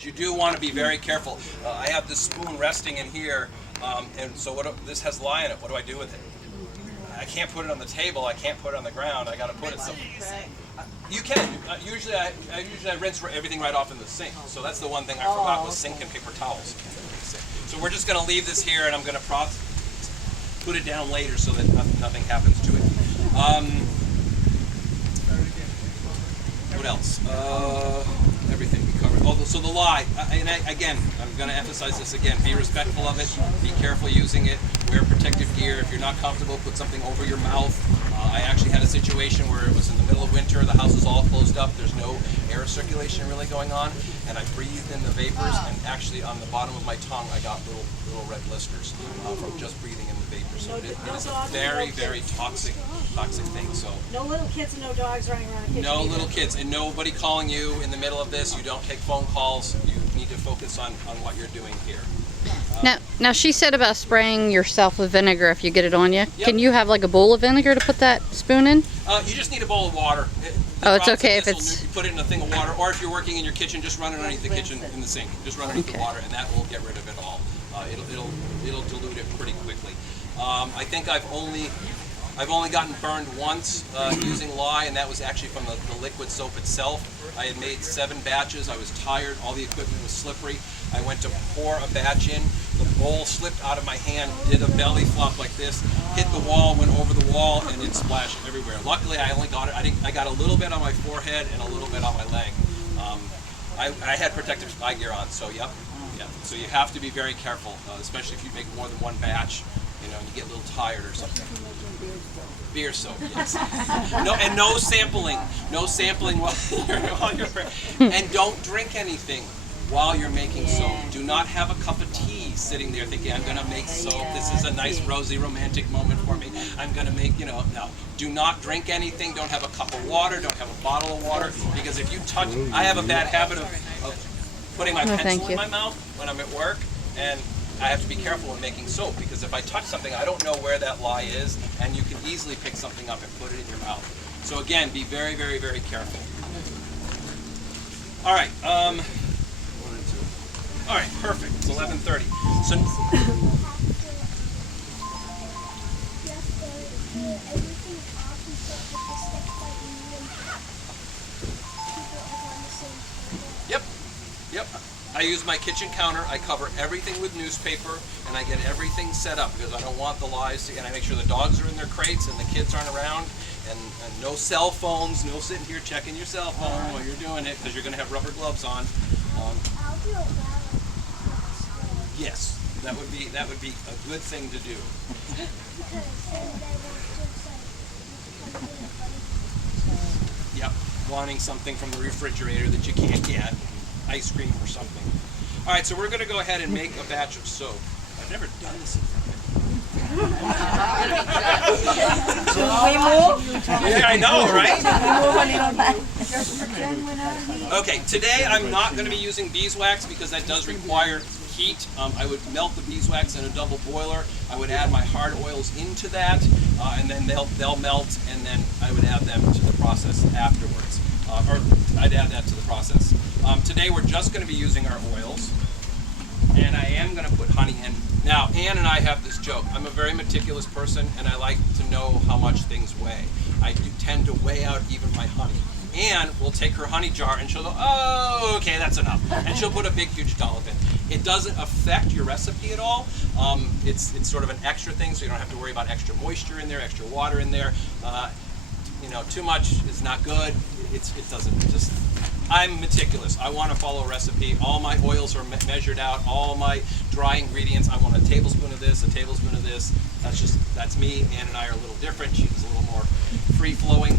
because you do want to be very careful. I have this spoon resting in here, and so this has lye in it. What do I do with it? I can't put it on the table. I can't put it on the ground. I got to put it somewhere. You can. Usually I rinse everything right off in the sink. So that's the one thing I forgot was sink and paper towels. So we're just going to leave this here, and I'm going to put it down later so that nothing happens to it. What else? Everything we covered. Oh, so the lye. Again, I'm going to emphasize this again. Be respectful of it. Be careful using it. Wear protective gear. If you're not comfortable, put something over your mouth. I actually had a situation where it was in the middle of winter. The house was all closed up. There's no air circulation really going on, and I breathed in the vapors. And actually, on the bottom of my tongue, I got little red blisters from just breathing in the vapors. So it is a very, very toxic thing. So no little kids and no dogs running around the kitchen. No little kids and nobody calling you in the middle of this. You don't take phone calls. You need to focus on what you're doing here. Now she said about spraying yourself with vinegar if you get it on you. Yep. Can you have like a bowl of vinegar to put that spoon in? You just need a bowl of water. It's okay if it's... You put it in a thing of water, or if you're working in your kitchen, just run it underneath the kitchen in the sink. Just run underneath the water, and that will get rid of it all. It'll dilute it pretty quickly. I think I've only gotten burned once using lye, and that was actually from the liquid soap itself. I had made 7 batches. I was tired. All the equipment was slippery. I went to pour a batch in. The bowl slipped out of my hand, did a belly flop like this, hit the wall, went over the wall, and it splashed everywhere. Luckily, I only got it. I got a little bit on my forehead and a little bit on my leg. I had protective eye gear on, so yep. So you have to be very careful, especially if you make more than one batch. You know, and you get a little tired or something. Beer soap, yes. No sampling. No sampling while you're and don't drink anything while you're making soap. Do not have a cup of tea sitting there thinking, I'm going to make soap. This is a nice, rosy, romantic moment for me. I'm going to make, no. Do not drink anything. Don't have a cup of water. Don't have a bottle of water. Because if you touch, I have a bad habit of putting my pencil in my mouth when I'm at work. And I have to be careful when making soap, because if I touch something, I don't know where that lye is, and you can easily pick something up and put it in your mouth. So again, be very, very, very careful. All right, all right, perfect. It's 11:30. So. Yep. I use my kitchen counter. I cover everything with newspaper, and I get everything set up because I don't want the lies to, and I make sure the dogs are in their crates and the kids aren't around, and no cell phones, no sitting here checking your cell phone while you're doing it because you're going to have rubber gloves on. Yes, that would be a good thing to do. Yep, wanting something from the refrigerator that you can't get. Ice cream or something. All right, so we're going to go ahead and make a batch of soap. I've never done this in front of Yeah, I know, right? Okay, today I'm not going to be using beeswax because that does require heat. I would melt the beeswax in a double boiler. I would add my hard oils into that, and then they'll melt, and then I would add them to the process afterwards. Or I'd add that to the process. Today we're just going to be using our oils, and I am going to put honey in. Now, Ann and I have this joke. I'm a very meticulous person, and I like to know how much things weigh. I do tend to weigh out even my honey. Ann will take her honey jar and she'll go, oh, okay, that's enough. And she'll put a big, huge dollop in. It doesn't affect your recipe at all. It's sort of an extra thing, so you don't have to worry about extra moisture in there, extra water in there. Too much is not good. It doesn't. I'm meticulous. I want to follow a recipe. All my oils are measured out. All my dry ingredients. I want a tablespoon of this, a tablespoon of this. That's me. Ann and I are a little different. She's a little more free-flowing.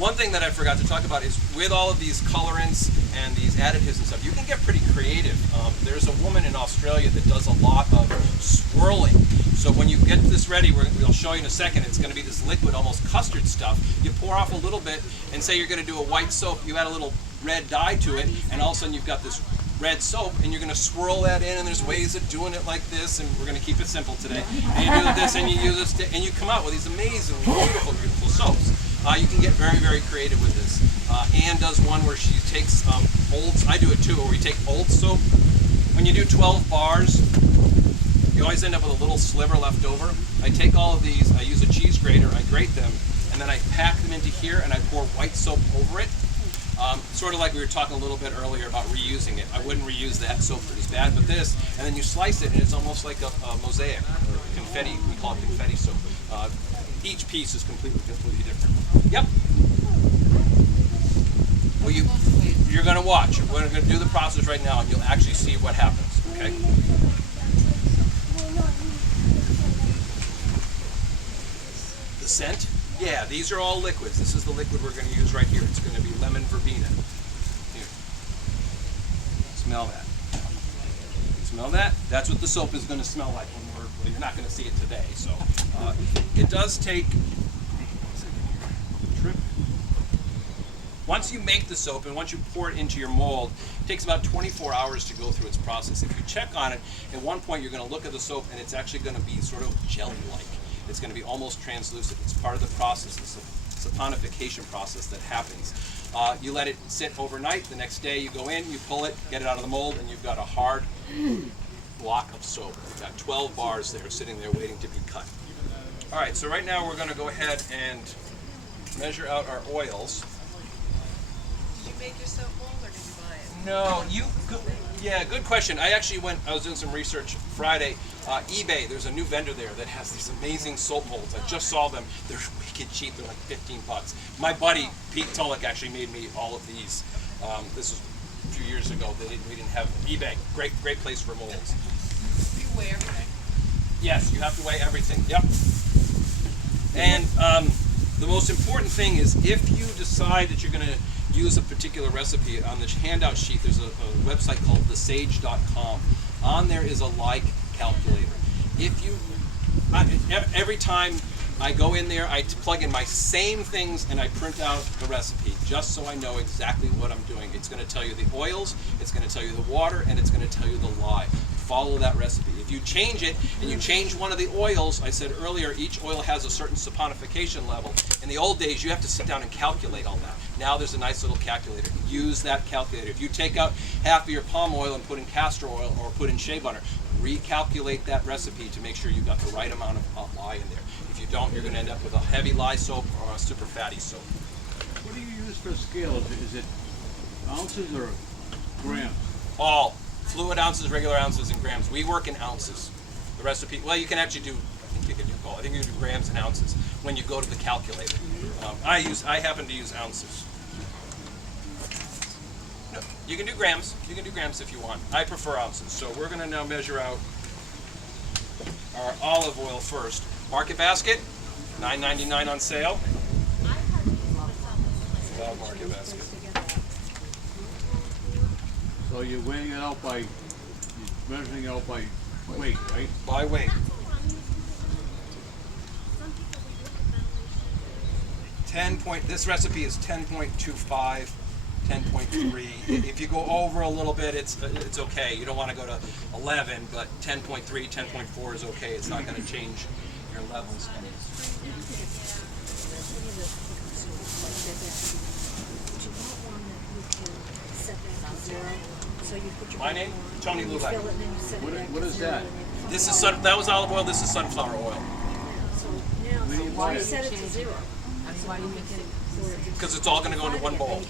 One thing that I forgot to talk about is with all of these colorants and these additives and stuff, you can get pretty creative. There's a woman in Australia that does a lot of swirling. So when you get this ready, we'll show you in a second, it's going to be this liquid, almost custard stuff. You pour off a little bit and say you're going to do a white soap. You add a little red dye to it, and all of a sudden you've got this red soap, and you're going to swirl that in, and there's ways of doing it like this, and we're going to keep it simple today. And you do this, and you use this, and you come out with these amazing, beautiful, beautiful soaps. You can get very, very creative with this. Anne does one where she takes old, I do it too, where we take old soap. When you do 12 bars, you always end up with a little sliver left over. I take all of these, I use a cheese grater, I grate them, and then I pack them into here and I pour white soap over it. Sort of like we were talking a little bit earlier about reusing it. I wouldn't reuse that soap that is bad, but this, and then you slice it and it's almost like a mosaic, or confetti, we call it confetti soap. Each piece is completely different. Yep. Well, you're going to watch. We're going to do the process right now, and you'll actually see what happens. Okay. The scent? Yeah, these are all liquids. This is the liquid we're going to use right here. It's going to be lemon verbena. Here. Smell that. You smell that? That's what the soap is going to smell like when we're. Well, you're not going to see it today, so it does take. Trip. Once you make the soap and once you pour it into your mold, it takes about 24 hours to go through its process. If you check on it, at one point you're going to look at the soap and it's actually going to be sort of jelly-like. It's going to be almost translucent. It's part of the process, the saponification process that happens. You let it sit overnight. The next day you go in, you pull it, get it out of the mold, and you've got a hard block of soap. You've got 12 bars there sitting there waiting to be cut. All right, so right now we're going to go ahead and measure out our oils. Did you make your soap mold or did you buy it? No, yeah, good question. I was doing some research Friday. eBay, there's a new vendor there that has these amazing soap molds. I just saw them. They're wicked cheap. They're like 15 bucks. My buddy, Pete Tullock, actually made me all of these. This was a few years ago. We didn't have eBay. Great place for molds. Do you weigh everything? Yes, you have to weigh everything. Yep. And the most important thing is if you decide that you're going to use a particular recipe, on the handout sheet there's a website called thesage.com. On there is a like calculator. If you, every time I go in there, I plug in my same things and I print out the recipe just so I know exactly what I'm doing. It's going to tell you the oils, it's going to tell you the water, and it's going to tell you the lye. Follow that recipe. If you change it and you change one of the oils, I said earlier, each oil has a certain saponification level. In the old days, you have to sit down and calculate all that. Now there's a nice little calculator. Use that calculator. If you take out half of your palm oil and put in castor oil or put in shea butter, recalculate that recipe to make sure you've got the right amount of lye in there. If you don't, you're going to end up with a heavy lye soap or a super fatty soap. What do you use for scales? Is it ounces or grams? All. Fluid ounces, regular ounces, and grams. We work in ounces. The recipe, well, you can actually do, I think you can do grams and ounces when you go to the calculator. I happen to use ounces. No, you can do grams. You can do grams if you want. I prefer ounces. So we're going to now measure out our olive oil first. Market basket, $9.99 on sale. Love market basket. So you're weighing it out by, you're measuring it out by weight, right? By weight. 10 point, this recipe is 10.25, 10.3. If you go over a little bit, it's okay. You don't want to go to 11, but 10.3, 10.4 is okay. It's not going to change your levels. My name? Tony Lulek. What is that? This is that was olive oil. This is sunflower oil. Why set it to zero? Why do you make it? Because it's all going to go into one bowl.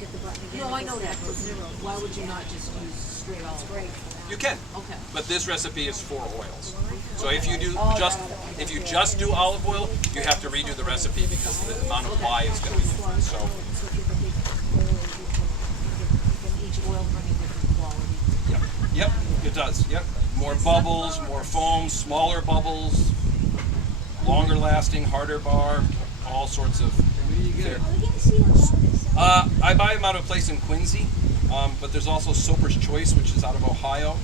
No, I know that, but why would you not just use straight olive oil? You can. Okay. But this recipe is for oils. So if you just do olive oil, you have to redo the recipe because the amount of lye is going to be different. So. Each oil bringing different quality. Yep, it does. Yep. More bubbles, more foam, smaller bubbles, longer lasting, harder bar, all sorts of. I buy them out of a place in Quincy, but there's also Soper's Choice, which is out of Ohio,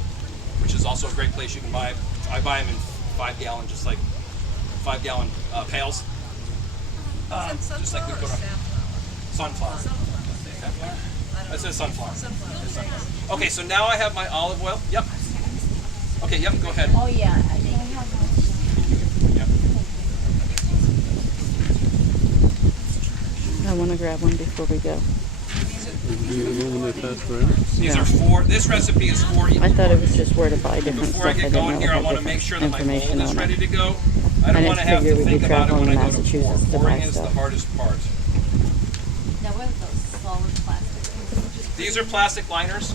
which is also a great place you can buy. I buy them in 5-gallon, just like 5-gallon pails. Just like we put on sunflower. I said sunflower. Okay, so now I have my olive oil. Yep. Okay, yep, go ahead. Oh, yeah. Yep. I want to grab one before we go. Do you illuminate that for it? These are 4, this recipe is 4 equal I thought it was parts. just where to buy different Before I stuff. get didn't going know here, it I had want to make different sure that my information mold is on it. ready to go. I I don't didn't want to have figure to we'd be think about it traveling when I to go to pour. Massachusetts to Pouring buy is the stuff. hardest part. Now what are those solid plastic things? These are plastic liners.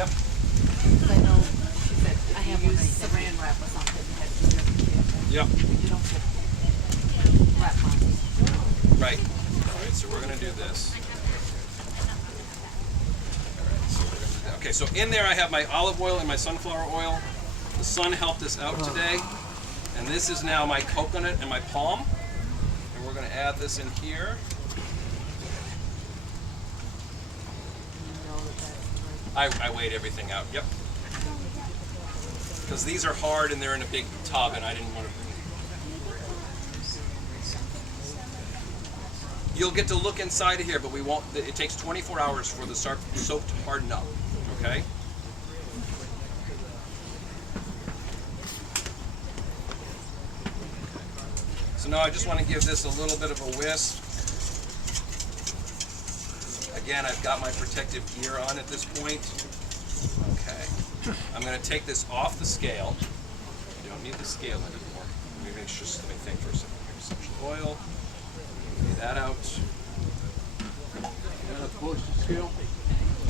Yep. I know she said I have one saran wrap or something. Yep. You don't put wrap on. Right. All right, so we're going to do this. All right, so we're going to do that. Okay, so in there I have my olive oil and my sunflower oil. The sun helped us out today. And this is now my coconut and my palm. And we're going to add this in here. I weighed everything out, yep. Because these are hard and they're in a big tub and I didn't want to. You'll get to look inside of here, but we won't. It takes 24 hours for the soap to harden up, okay? So now I just want to give this a little bit of a whisk. Again, I've got my protective gear on at this point. Okay. I'm going to take this off the scale. You don't need the scale anymore. Let me make sure, let me think for a second here. Essential oil. Get that out. Is that a postage scale?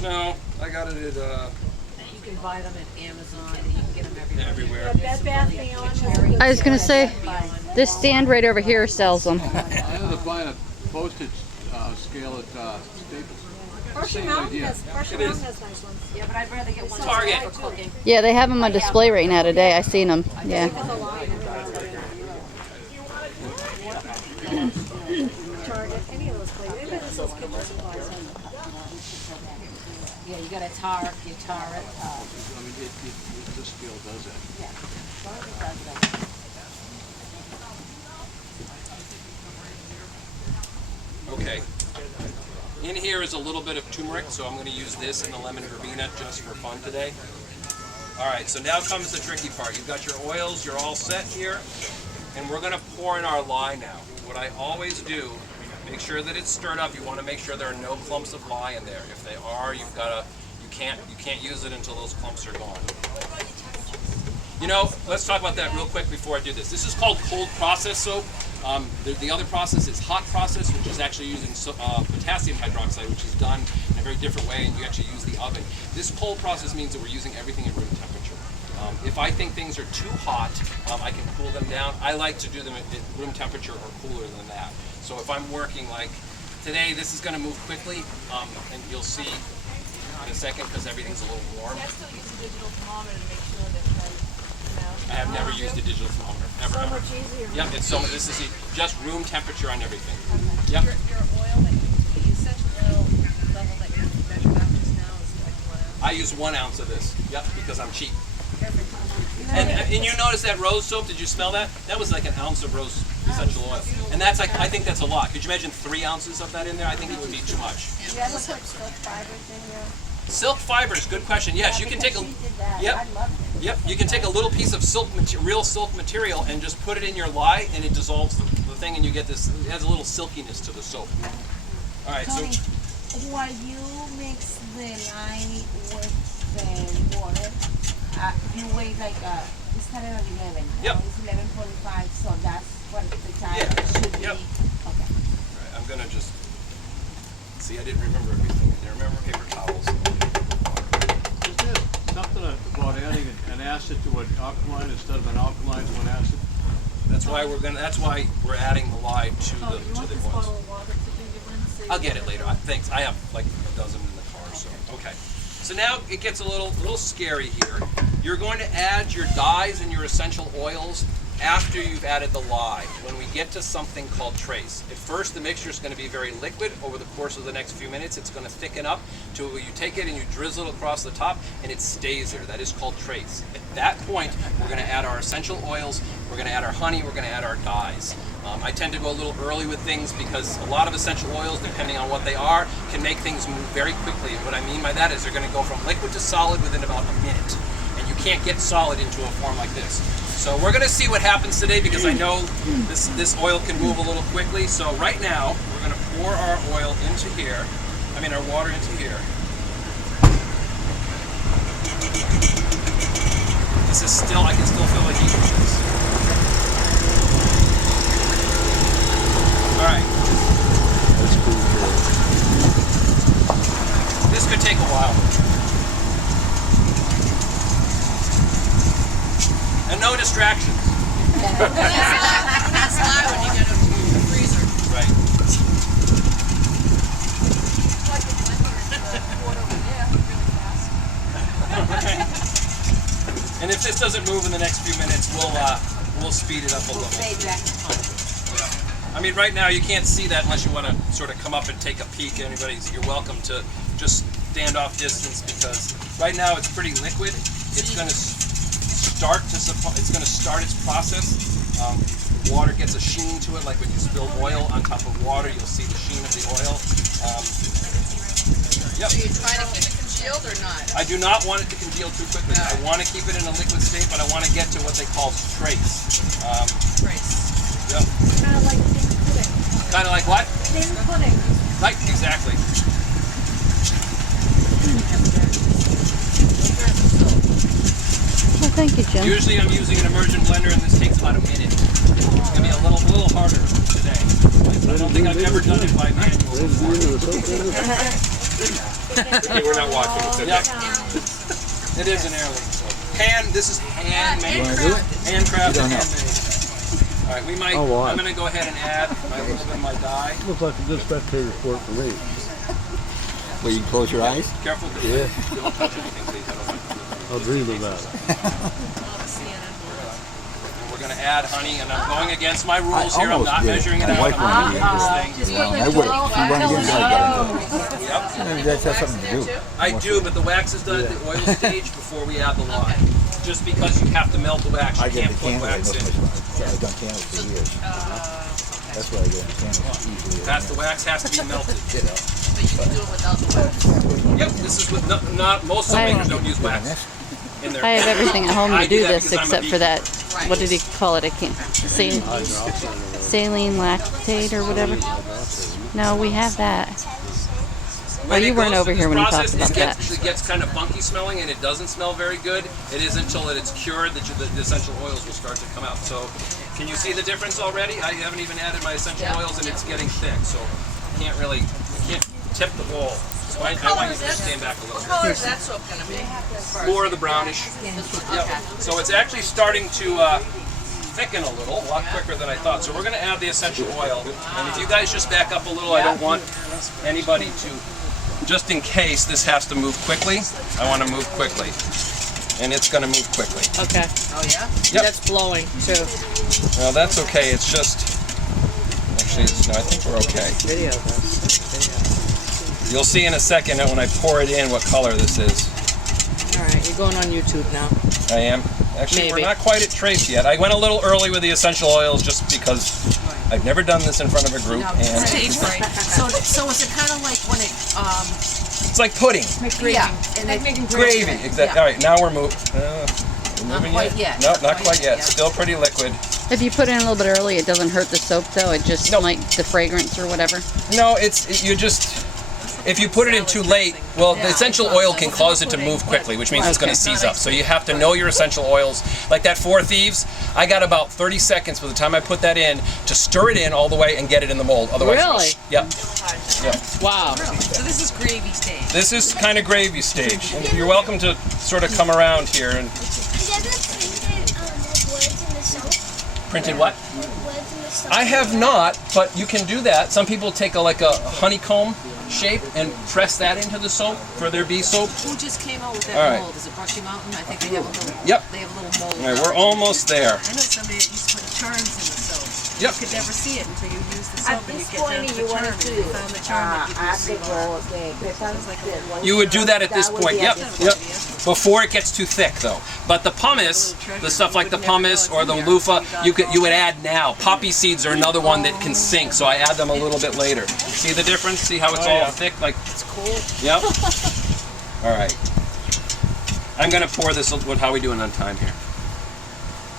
No, I got it at, You can buy them at Amazon and you can get them everywhere. everywhere. Bed Bath Beyond has a good I was gonna say, Beyond. this stand right over here sells them. I ended up buying a postage scale at Staples. Marshall Same Mountain idea. has, Marshall It is. Mountain has nice ones. Yeah, but I'd rather get one Target. for cooking. Yeah, they have them on display right now today. I seen them. Yeah. There's a line Target, any of those places. Even this is kitchen supplies. Yeah, you gotta tar it. I mean, this scale does that. Yeah. Target does that. Okay. In here is a little bit of turmeric, so I'm going to use this and the lemon verbena just for fun today. All right, so now comes the tricky part. You've got your oils, you're all set here, and we're going to pour in our lye now. What I always do, make sure that it's stirred up. You want to make sure there are no clumps of lye in there. If they are, you can't use it until those clumps are gone. You know, let's talk about that real quick before I do this. This is called cold process soap. The other process is hot process, which is actually using potassium hydroxide, which is done in a very different way, and you actually use the oven. This cold process means that we're using everything at room temperature. If I think things are too hot, I can cool them down. I like to do them at room temperature or cooler than that. So if I'm working like today, this is going to move quickly, and you'll see in a second because everything's a little warm. I have never used a digital thermometer, ever. So ever. much easier. Yep, it's so this is just room temperature on everything. Yep. Your oil that the essential oil level that you measured out just now is like 1 ounce. I use 1 ounce of this. Yep, because I'm cheap. And you notice that rose soap? Did you smell that? That was like an ounce of rose essential oil, and that's like I think that's a lot. Could you imagine 3 ounces of that in there? I think it would be too much. You ever put silk fibers in your? Silk fibers, good question. Yes, you can take a. Yep. Yep, you can take a little piece of real silk material and just put it in your lye, and it dissolves the thing, and you get this. It has a little silkiness to the soap. All right, so While you mix the lye with the water, you wait like it started at 11. Yep. Now it's 11:45, so that's what the time Yeah. should be. Yep. Okay. all right, I'm gonna just see. I didn't remember everything. I didn't remember paper towels. Is there something about adding an acid to an alkaline instead of an alkaline to an acid? That's why we're adding the lye to the oils. I'll get it later. Thanks. I have like a dozen in the car, so okay. So now it gets a little scary here. You're going to add your dyes and your essential oils after you've added the lye, when we get to something called trace. At first, the mixture is going to be very liquid. Over the course of the next few minutes, it's going to thicken up to where you take it and you drizzle it across the top, and it stays there. That is called trace. At that point, we're going to add our essential oils, we're going to add our honey, we're going to add our dyes. I tend to go a little early with things because a lot of essential oils, depending on what they are, can make things move very quickly. And what I mean by that is they're going to go from liquid to solid within about a minute. And you can't get solid into a form like this. So we're going to see what happens today because I know this oil can move a little quickly. So right now, we're going to pour our oil into here. our water into here. This is still, I can still feel the heat with this. All right. That's cool. This could take a while. And no distractions. That's why when you go to the freezer. Right. Okay. And if this doesn't move in the next few minutes, we'll speed it up a little. I mean, right now you can't see that unless you want to sort of come up and take a peek. You're welcome to just stand off distance because right now it's pretty liquid. It's going to start its process. Water gets a sheen to it, like when you spill oil on top of water, you'll see the sheen of the oil. Yep. Are you trying to keep it congealed or not? I do not want it to congeal too quickly. I want to keep it in a liquid state, but I want to get to what they call trace. Trace. Yep. Kind of like thin pudding. Kind of like what? Thin pudding. Right, exactly. Well, thank you, Jim. Usually I'm using an immersion blender, and this takes about a minute. It's gonna be a little harder today. I don't think I've ever done it by manual before. We're not watching. It's okay. Yep. It is an heirloom. So. This is handmade. Handcrafted, handmade. All right, we might. I'm gonna go ahead and add a little bit of my dye. Looks like a good spectator sport for me. Well, you can close your eyes? Careful. Yeah. Don't touch anything, please. I don't want you to. I'll dream about it. We're going to add honey, and I'm going against my rules here. I'm almost not did. measuring it My out. wife wanted me I'm to this thing. I would. She wanted to get it. Yep. Maybe that has something to do. I do, but the wax is done at the oil stage before we add the lye. Just because you have to melt the wax, I you get can't the put candle. wax in. I've done candles for years. That's why I get the candles easily. The wax has to be melted. You know. But you can do it without the wax. Yep, this is with not most makers don't use wax in their. I have everything at home I to do that this because I'm a except for that. What did he call it? I can't. Saline lactate or whatever. No, we have that. When you it weren't goes over through here this when he process, talked about it gets kind of funky smelling and it doesn't smell very good. It isn't until it's cured that the essential oils will start to come out. So, can you see the difference already? I haven't even added my essential oils and it's getting thick. So, I can't tip the bowl. So I want you to stand back a little What bit. color is that soap going to be? More of the brownish. Yep. So it's actually starting to thicken a lot quicker than I thought. So we're going to add the essential oil. And if you guys just back up a little, I don't want anybody to, just in case this has to move quickly, I want to move quickly. And it's going to move quickly. Okay. Oh, yeah? Yep. That's blowing too. Well, that's okay. It's just, actually, I think we're okay. Video this. You'll see in a second that when I pour it in what color this is. All right, you're going on YouTube now. I am. Actually, Maybe. we're not quite at trace yet. I went a little early with the essential oils just because I've never done this in front of a group. And Stage fright. So is it kind of like when it, it's like pudding. yeah, and then Gravy. Exactly. All right, now we're moving. Moving quite yet. No, not quite yet. Yeah. Still pretty liquid. If you put it in a little bit early, it doesn't hurt the soap though. It just like the fragrance or whatever. No, you just. If you put it in too late, well, the essential oil can cause it to move quickly, which means it's going to seize up. So you have to know your essential oils. Like that Four Thieves, I got about 30 seconds by the time I put that in to stir it in all the way and get it in the mold. Otherwise, Really? Yep. Wow. So this is gravy stage. This is kind of gravy stage. And you're welcome to sort of come around here and printed what? I have not, but you can do that. Some people take a honeycomb shape and press that into the soap for their bee soap. who just came out with that All right. mold? Is it Brushy Mountain? I think they have a little. Yep. They have a little mold. All right, we're almost there. I know somebody that used to put charms in the soap. Yep. You could never see it until you use the At soap and you this get down point, to you the want charm to and you found the charm that you add You would do that at this point. Yep. Before it gets too thick, though. But the pumice, the stuff like the pumice or the loofah, you would add now. Poppy seeds are another one that can sink, so I add them a little bit later. See the difference? See how it's all thick? Like it's cool. Yep. All right. I'm gonna pour this. How are we doing on time here?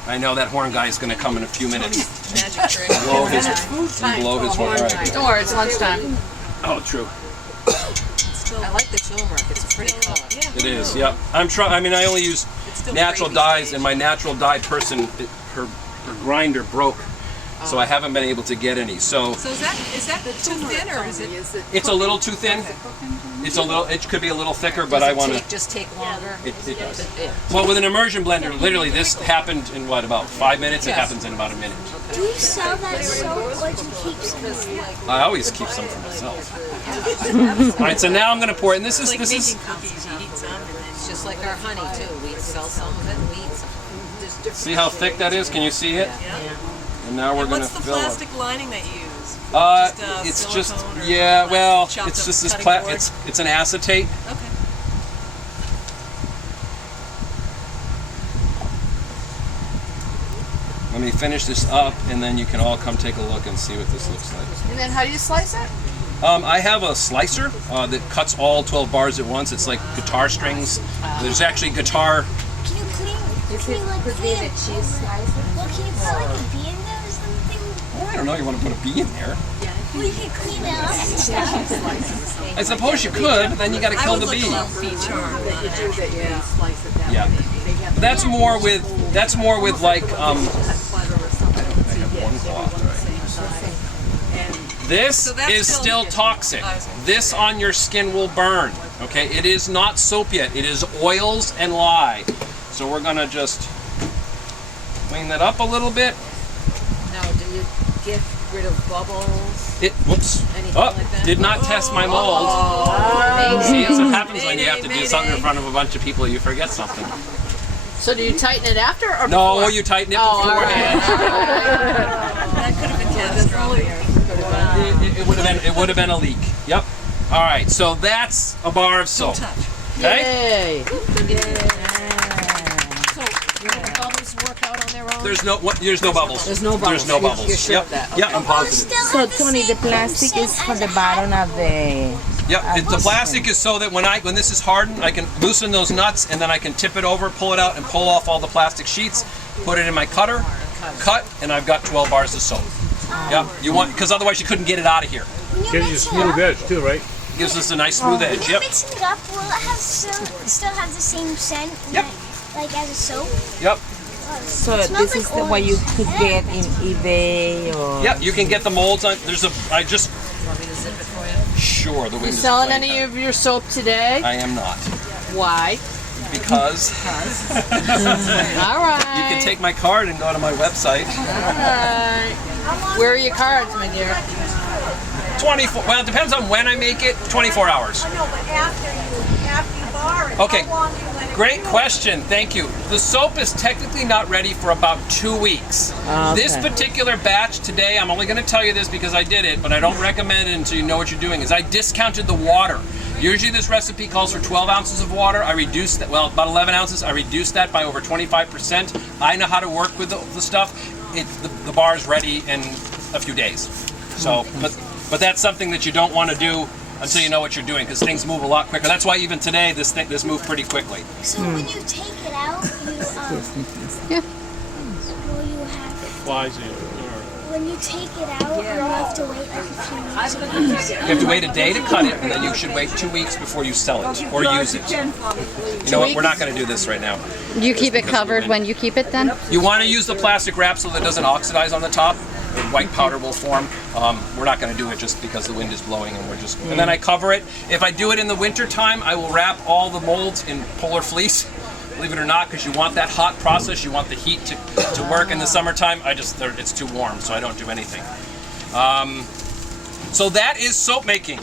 I know that horn guy is gonna come in a few minutes. Magic trick. Blow his horn. All right. Don't worry, it's lunchtime. Oh, true. I like the turmeric. It's a pretty color. It is, yep. I mean, I only use still natural gravy dyes, stage. and my natural dye person, her grinder broke, so I haven't been able to get any. So So is that too thin or is it? it's a little too thin. It's a little. It could be a little thicker, but I want to. Just take longer. It does. Yeah. Well, with an immersion blender, literally, this happened in what, about 5 minutes? It happens in about a minute. Do you sell that soap or do you keep some? I always keep some for myself. All right, so now I'm going to pour it. And this is Cookies, you eat some, and then It's just like our honey too. We sell some of it, we eat some. There's different. see how thick that is? Can you see it? And now we're going to what's the fill it. plastic lining that you use? It's silicone just or yeah. Well, chopped it's up just this cutting board? it's an acetate. Okay. Let me finish this up, and then you can all come take a look and see what this looks like. And then how do you slice it? I have a slicer that cuts all 12 bars at once. It's like guitar strings. There's actually guitar. Can you clean like Could be the cheese slice. Well, can you put like a bee in there or something? Oh, I don't know. You want to put a bee in there? Well, you can clean it up and stuff. I suppose you could, but then you got to I kill would the look bee. a little bee charm. not an actual bee. Slice it that Yeah. way. But that's more with like I have one cloth. This So that's is still still- toxic. This on your skin will burn. Okay, it is not soap yet. It is oils and lye. So we're gonna just clean that up a little bit. Now, do you get rid of bubbles? Whoops. Anything Oh, like that? did not test my mold. See, that's what happens when you have to do Mayday. something in front of a bunch of people. You forget something. So do you tighten it after or No, before? you tighten it Oh, all beforehand. That could have been catastrophic. It would have been a leak. Yep. All right. So that's a bar of soap. Touch. Okay. Yay. So, do the bubbles work out on their own? There's no bubbles. There's no bubbles. There's no bubbles. You're sure Yep. of that? Yep. I'm positive. So Tony, the plastic is for the bottom of the. Yep. The plastic is so that when this is hardened, I can loosen those nuts and then I can tip it over, pull it out, and pull off all the plastic sheets. Put it in my cutter, cut, and I've got 12 bars of soap. Yep. Because otherwise you couldn't get it out of here. When you Gives you a mix it smooth up, edge too, right? Gives us a nice smooth edge. when Yep. you're mixing it up, will it have still have the same scent? Yep. Like as a soap? Yep. So It smells this is like the way you orange. could get in eBay or. Yep. You can get the molds on. Want me to zip it for you? Sure. The wind is Selling blowing any now. of your soap today? I am not. Why? Because All right. you can take my card and go to my website. All right. Where are your cards, my dear? 24. Well, it depends on when I make it. 24 hours. No, but after you bar it, Okay. how long do you let it Great go? question. Thank you. The soap is technically not ready for about 2 weeks. This particular batch today, I'm only going to tell you this because I did it, but I don't recommend it until you know what you're doing, is I discounted the water. Usually this recipe calls for 12 ounces of water. I reduced that, well, about 11 ounces. I reduced that by over 25%. I know how to work with the stuff. The bar is ready in a few days. So, but that's something that you don't want to do until you know what you're doing, because things move a lot quicker. That's why even today this moved pretty quickly. So when you take it out, Yeah. will you have Flies in. when you take it out, you have to wait like a few weeks. You have to wait a day to cut it, and then you should wait 2 weeks before you sell it or use it. You know what? We're not going to do this right now. Do you keep it covered when you keep it then? You want to use the plastic wrap so that it doesn't oxidize on the top. The white powder will form. We're not going to do it just because the wind is blowing, and and then I cover it. If I do it in the winter time, I will wrap all the molds in polar fleece. Believe it or not, because you want that hot process, you want the heat to work. In the summertime, it's too warm, so I don't do anything. So that is soap making.